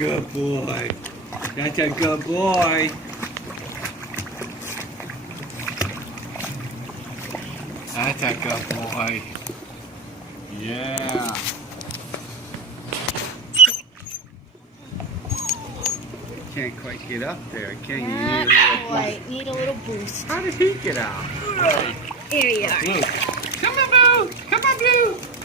Good boy. That's a good boy. That's a good boy. Yeah. Can't quite get up there, can you? Not Need a little quite. Need a little boost. How did he get out? Here you are. Blue. Come on, Blue. Come on, Blue.